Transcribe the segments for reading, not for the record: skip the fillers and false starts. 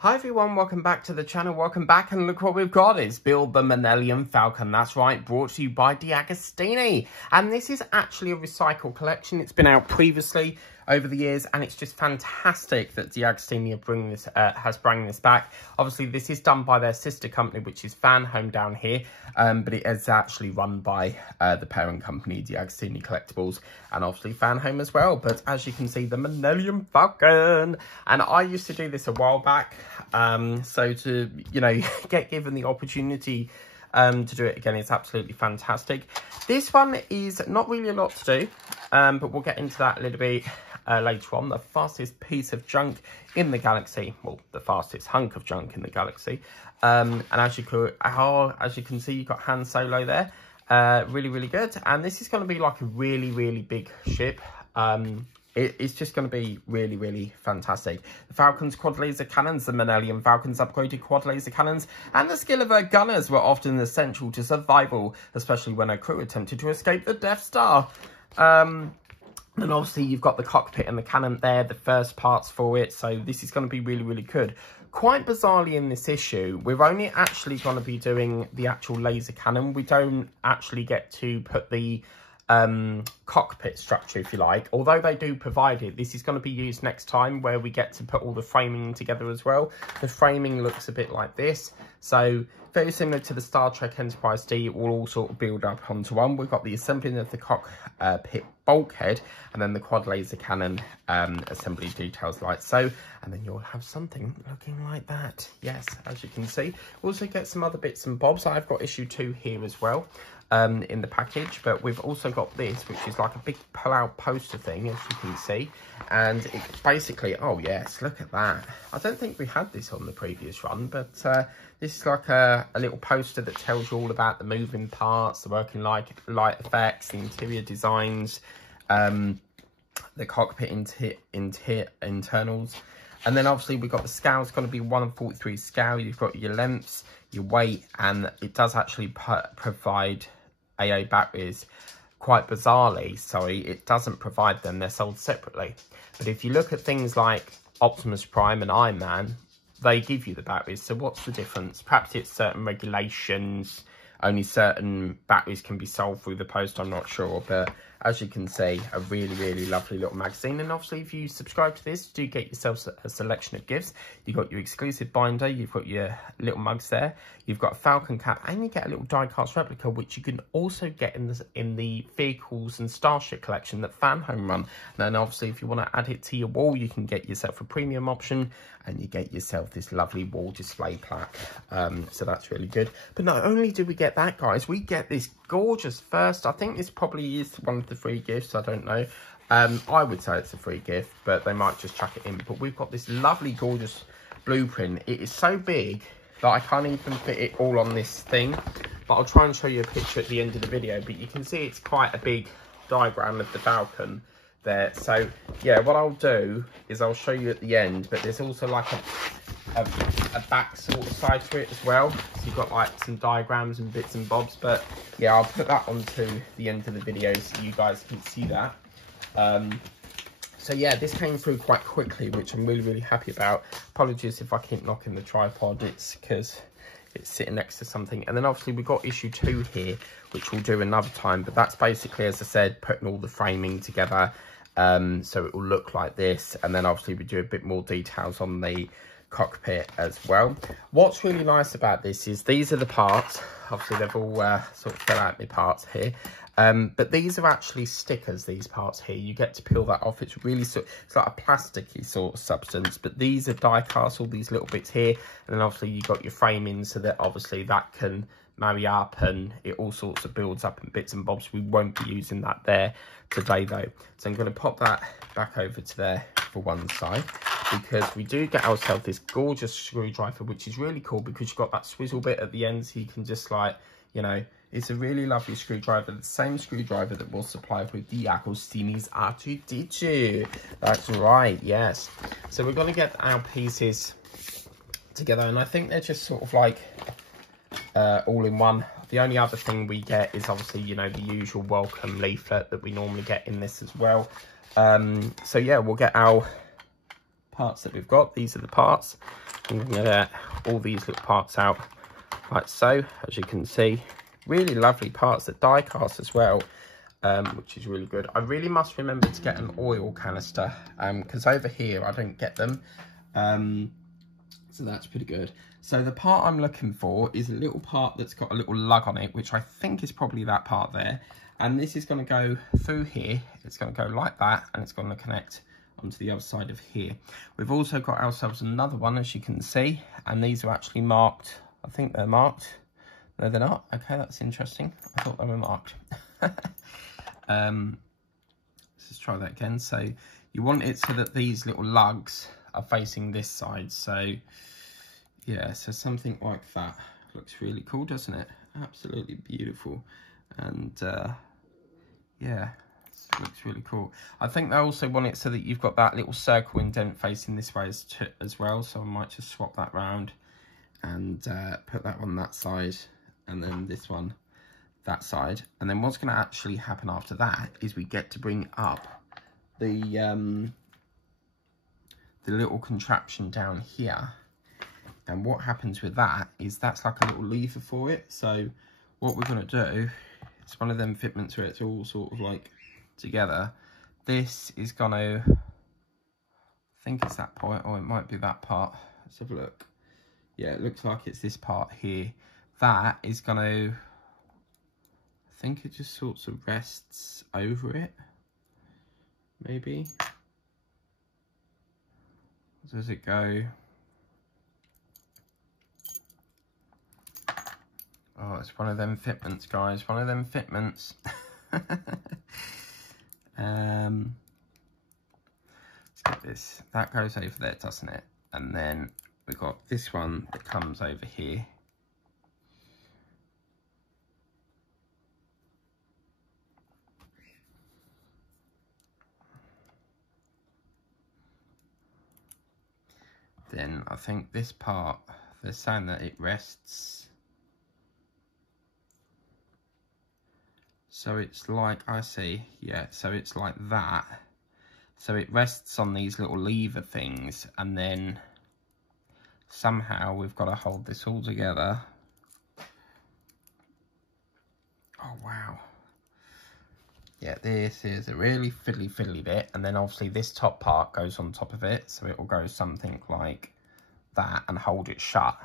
Hi everyone, welcome back to the channel, welcome back, and look what we've got, it's build the Millenium Falcon, that's right, brought to you by D'Agostini, and this is actually a recycled collection. It's been out previously over the years, and it's just fantastic that D'Agostini has brought this back. Obviously, this is done by their sister company, which is Fan Home down here, but it is actually run by the parent company, D'Agostini Collectibles, and obviously Fan Home as well. But as you can see, the Millenium Falcon, and I used to do this a while back, so to, you know, get given the opportunity to do it again, it's absolutely fantastic. This one is not really a lot to do, but we'll get into that a little bit later on. The fastest piece of junk in the galaxy, well, the fastest hunk of junk in the galaxy, and as you can see, you've got Han Solo there, really good, and this is going to be like a really big ship. It's just going to be really fantastic. The Falcon's quad laser cannons, the Millenium Falcon's upgraded quad laser cannons, and the skill of her gunners were often essential to survival, especially when her crew attempted to escape the Death Star. And obviously you've got the cockpit and the cannon there, the first parts for it, so this is going to be really good. Quite bizarrely in this issue, we're only actually going to be doing the actual laser cannon. We don't actually get to put the cockpit structure, if you like, although they do provide it. This is going to be used next time, where we get to put all the framing together as well. The framing looks a bit like this, so very similar to the Star Trek Enterprise D. It will all sort of build up onto one. We've got the assembling of the cockpit bulkhead, and then the quad laser cannon assembly details like so, and then you'll have something looking like that. Yes, as you can see. We'll also get some other bits and bobs. I've got issue 2 here as well in the package, but we've also got this, which is like a big pull-out poster thing, as you can see, and it basically, oh yes, look at that. I don't think we had this on the previous run, but this is like a little poster that tells you all about the moving parts, the working light effects, the interior designs, the cockpit internals. And then obviously we've got the scale. It's going to be 1/43 scale. You've got your lengths, your weight, and it does actually provide AA batteries. Quite bizarrely, sorry, it doesn't provide them. They're sold separately. But if you look at things like Optimus Prime and Iron Man, they give you the batteries. So what's the difference? Perhaps it's certain regulations. Only certain batteries can be sold through the post, I'm not sure, but as you can see, a really lovely little magazine. And obviously, if you subscribe to this, do get yourself a selection of gifts. You've got your exclusive binder, you've got your little mugs there, you've got a Falcon cap, and you get a little die-cast replica, which you can also get in the vehicles and Starship collection that Fan Home run. And then obviously, if you want to add it to your wall, you can get yourself a premium option, and you get yourself this lovely wall display plaque. So that's really good. But not only do we get that, guys, we get this gorgeous first, I think this probably is one of the free gifts, I don't know. I would say it's a free gift, but they might just chuck it in. But we've got this lovely, gorgeous blueprint. It is so big that I can't even fit it all on this thing. But I'll try and show you a picture at the end of the video. But you can see it's quite a big diagram of the Falcon there. So, yeah, what I'll do is I'll show you at the end. But there's also like a back sort of side to it as well, so you've got like some diagrams and bits and bobs. But yeah, I'll put that onto the end of the video so you guys can see that. So yeah, this came through quite quickly, which I'm really happy about. Apologies if I keep knocking the tripod, it's because it's sitting next to something. And then obviously we've got issue 2 here, which we'll do another time, but that's basically, as I said, putting all the framing together, so it will look like this. And then obviously we do a bit more details on the cockpit as well. What's really nice about this is these are the parts. Obviously they've all sort of fill out the parts here, but these are actually stickers, these parts here. You get to peel that off. It's really it's like a plasticky sort of substance, but these are die cast, all these little bits here. And then obviously you got your framing, so that obviously that can marry up, and it all sorts of builds up in bits and bobs. We won't be using that there today though, so I'm going to pop that back over to there for one side, because we do get ourselves this gorgeous screwdriver, which is really cool because you've got that swizzle bit at the end, so you can just, like, you know, it's a really lovely screwdriver, the same screwdriver that was supplied with D'Agostini's R2D2. That's right, yes. So we're going to get our pieces together, and I think they're just sort of like all in one. The only other thing we get is obviously, you know, the usual welcome leaflet that we normally get in this as well. So yeah, we'll get our parts that we've got. These are the parts. I'm going to get all these little parts out like so, as you can see. Really lovely parts that die cast as well, which is really good. I really must remember to get an oil canister, because over here I don't get them. So that's pretty good. So the part I'm looking for is a little part that's got a little lug on it, which I think is probably that part there. And this is going to go through here. It's going to go like that, and it's going to connect onto the other side of here. We've also got ourselves another one, as you can see, and these are actually marked. I think they're marked. No, they're not. Okay, that's interesting. I thought they were marked. Let's just try that again. So you want it so that these little lugs are facing this side. So yeah, so something like that. Looks really cool, doesn't it? Absolutely beautiful. And yeah, it looks really cool. I think they also want it so that you've got that little circle indent facing this way as well. So I might just swap that round and put that one that side, and then this one that side. And then what's going to actually happen after that is we get to bring up the little contraption down here. And what happens with that is that's like a little lever for it. So what we're going to do, it's one of them fitments where it's all sort of like together. This is going to, I think it's that point, or it might be that part. Let's have a look. Yeah, it looks like it's this part here. That is going to, I think it just sort of rests over it, maybe. Does it go? Oh, it's one of them fitments, guys. One of them fitments. Let's get this. That goes over there, doesn't it? And then we've got this one that comes over here. Then I think this part, they're saying that it rests. So it's like, I see, yeah, so it's like that. So it rests on these little lever things, and then somehow we've got to hold this all together. Oh, wow. Yeah, this is a really fiddly bit, and then obviously this top part goes on top of it, so it will go something like that and hold it shut,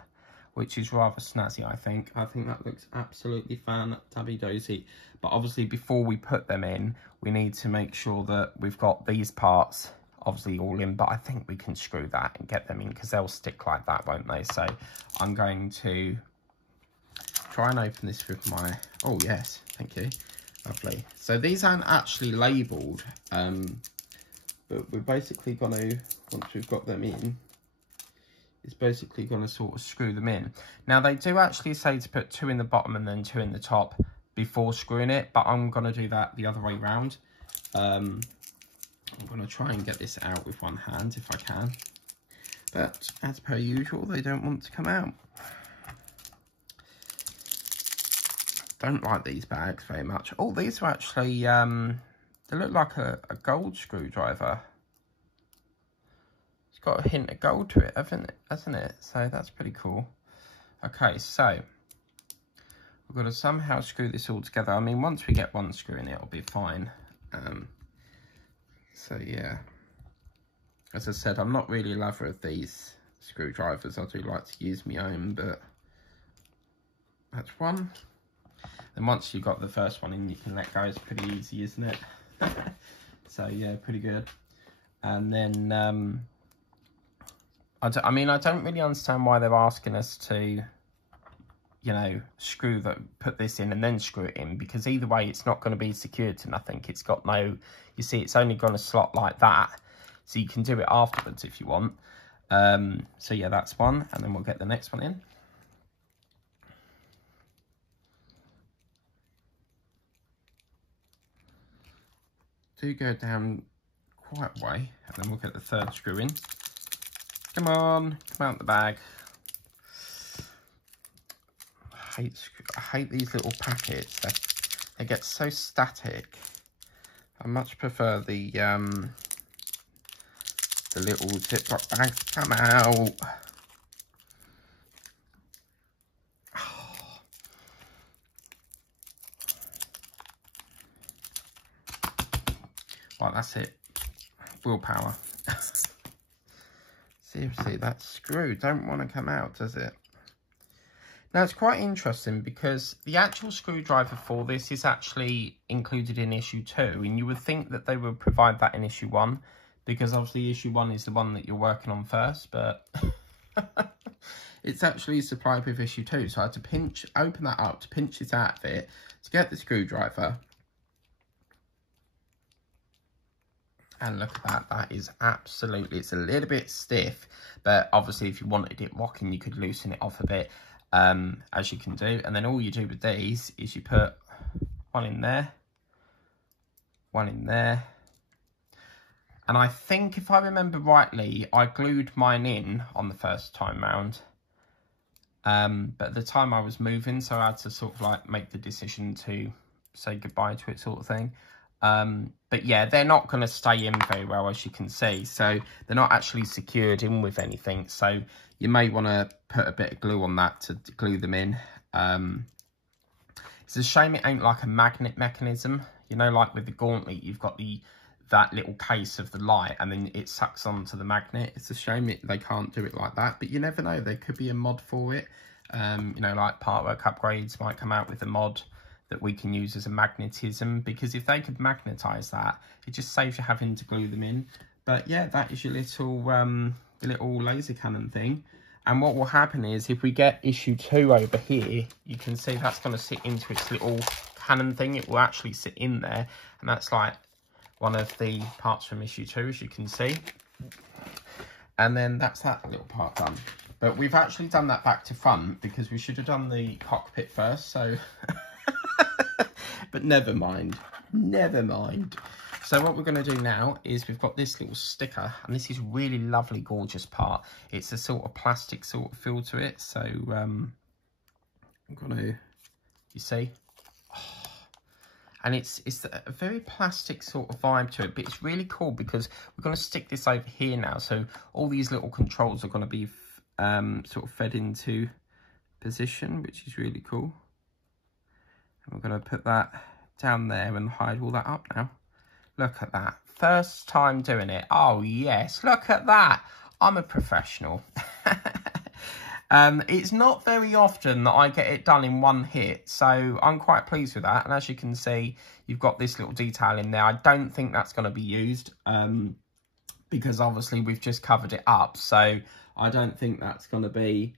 which is rather snazzy, I think. I think that looks absolutely fan-tabby-dozy. But obviously, before we put them in, we need to make sure that we've got these parts obviously all in, but I think we can screw that and get them in, because they'll stick like that, won't they? So I'm going to try and open this with my, oh yes, thank you, lovely. So these aren't actually labelled, but we're basically going to, once we've got them in, it's basically going to sort of screw them in. Now they do actually say to put 2 in the bottom and then 2 in the top before screwing it, but I'm going to do that the other way round. I'm going to try and get this out with one hand if I can, but as per usual, they don't want to come out. Don't like these bags very much. Oh, these are actually, they look like a gold screwdriver. It's got a hint of gold to it, hasn't it? So that's pretty cool. Okay, so we've got to somehow screw this all together. I mean, once we get one screw in, it'll be fine. So yeah, as I said, I'm not really a lover of these screwdrivers. I do like to use my own, but that's one. Then once you've got the first one in, you can let go. It's pretty easy, isn't it? So yeah, pretty good. And then I mean, I don't really understand why they're asking us to, you know, put this in and then screw it in, because either way it's not going to be secured to nothing. It's got no, you see, it's only going to slot like that, so you can do it afterwards if you want. So yeah, that's one, and then we'll get the next one in. Do go down quite a way, and then we'll get the third screw in. Come on, come out the bag. I hate these little packets. They get so static. I much prefer the the little Ziploc bags come out. Right, that's it. Willpower. Seriously, that screw don't want to come out, does it? Now, it's quite interesting because the actual screwdriver for this is actually included in issue 2. And you would think that they would provide that in issue 1. Because obviously issue 1 is the one that you're working on first. But it's actually supplied with issue 2. So I had to open that up to pinch this out of it to get the screwdriver. And look at that, that is absolutely, it's a little bit stiff, but obviously if you wanted it rocking, you could loosen it off a bit, as you can do. And then all you do with these is you put one in there, one in there. And I think if I remember rightly, I glued mine in on the first time round. But at the time I was moving, so I had to sort of like make the decision to say goodbye to it sort of thing. But yeah, they're not going to stay in very well, as you can see. So they're not actually secured in with anything. So you may want to put a bit of glue on that to glue them in. It's a shame it ain't like a magnet mechanism. You know, like with the Gauntlet, you've got that little case of the light and then it sucks onto the magnet. It's a shame they can't do it like that. But you never know, there could be a mod for it. You know, like Partwork Upgrades might come out with a mod that we can use as a magnetism, because if they could magnetize that, it just saves you having to glue them in. But yeah, that is your little laser cannon thing. And what will happen is if we get issue 2 over here, you can see that's going to sit into its little cannon thing. It will actually sit in there, and that's like one of the parts from issue 2, as you can see. And then that's that little part done. But we've actually done that back to front because we should have done the cockpit first, so but never mind, never mind. So what we're going to do now is we've got this little sticker, and this is really lovely, gorgeous part. It's a sort of plastic sort of feel to it. So I'm going to, you see, and it's a very plastic sort of vibe to it, but it's really cool because we're going to stick this over here now. So all these little controls are going to be sort of fed into position, which is really cool. And we're going to put that down there and hide all that up now. Look at that. First time doing it. Oh, yes. Look at that. I'm a professional. It's not very often that I get it done in one hit, so I'm quite pleased with that. And as you can see, you've got this little detail in there. I don't think that's going to be used because obviously we've just covered it up. So I don't think that's going to be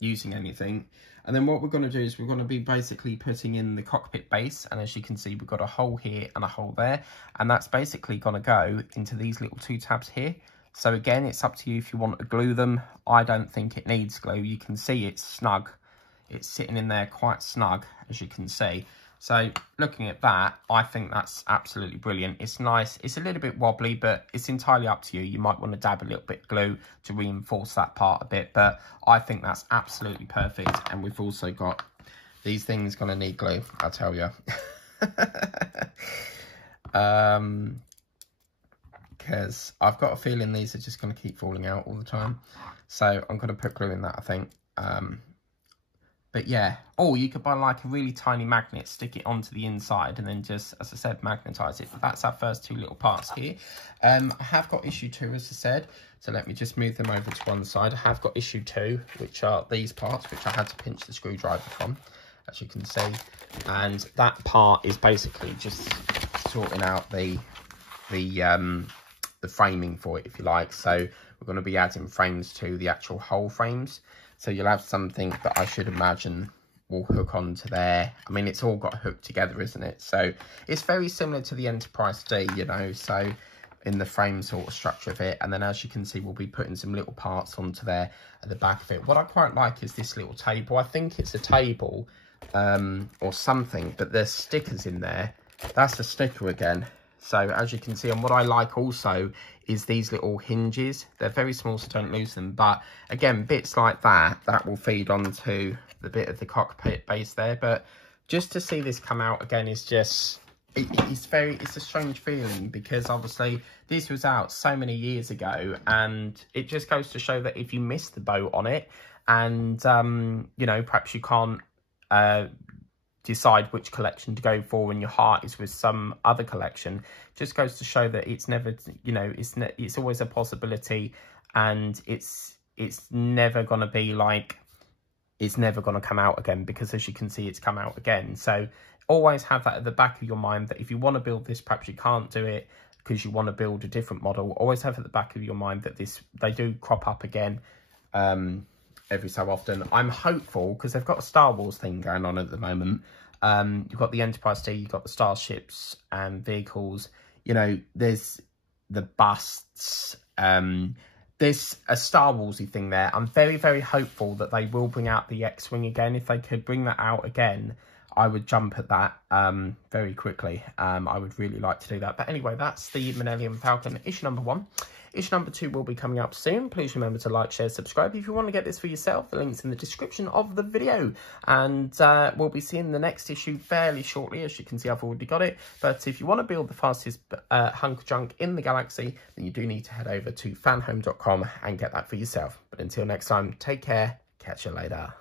using anything. And then what we're going to do is we're going to be basically putting in the cockpit base. And as you can see, we've got a hole here and a hole there. And that's basically going to go into these little 2 tabs here. So again, it's up to you if you want to glue them. I don't think it needs glue. You can see it's snug. It's sitting in there quite snug, as you can see. So looking at that, I think that's absolutely brilliant. It's nice. It's a little bit wobbly, but it's entirely up to you. You might want to dab a little bit of glue to reinforce that part a bit, but I think that's absolutely perfect. And we've also got these things going to need glue, I'll tell you. Because I've got a feeling these are just going to keep falling out all the time. So I'm going to put glue in that, I think. But yeah, or you could buy like a really tiny magnet, stick it onto the inside, and then just, as I said, magnetize it. But that's our first 2 little parts here. I have got issue 2, as I said. So let me just move them over to one side. I have got issue 2, which are these parts, which I had to pinch the screwdriver from, as you can see. And that part is basically just sorting out the framing for it, if you like. So we're going to be adding frames to the actual hole frames. So you'll have something that I should imagine will hook onto there. I mean, it's all got hooked together, isn't it? So it's very similar to the Enterprise D, you know, so in the frame sort of structure of it. And then as you can see, we'll be putting some little parts onto there at the back of it. What I quite like is this little table. I think it's a table or something, but there's stickers in there. That's the sticker again. So as you can see, and what I like also is these little hinges. They're very small, so don't lose them. But again, bits like that will feed onto the bit of the cockpit base there. But just to see this come out again is just it's a strange feeling, because obviously this was out so many years ago, and it just goes to show that if you miss the boat on it, and you know, perhaps you can't decide which collection to go for when your heart is with some other collection, just goes to show that it's never, you know, it's always a possibility, and it's never going to be like, it's never going to come out again, because as you can see, it's come out again. So always have that at the back of your mind, that if you want to build this, perhaps you can't do it because you want to build a different model. Always have at the back of your mind that they do crop up again every so often. I'm hopeful, because they've got a Star Wars thing going on at the moment. You've got the Enterprise D, you've got the starships and vehicles. You know, there's the busts. There's a Star Warsy thing there. I'm very, very hopeful that they will bring out the X-Wing again. If they could bring that out again, I would jump at that very quickly. I would really like to do that. But anyway, that's the Millenium Falcon issue number 1. Issue number 2 will be coming up soon. Please remember to like, share, subscribe. If you want to get this for yourself, the link's in the description of the video. And we'll be seeing the next issue fairly shortly. As you can see, I've already got it. But if you want to build the fastest hunk of junk in the galaxy, then you do need to head over to fanhome.com and get that for yourself. But until next time, take care. Catch you later.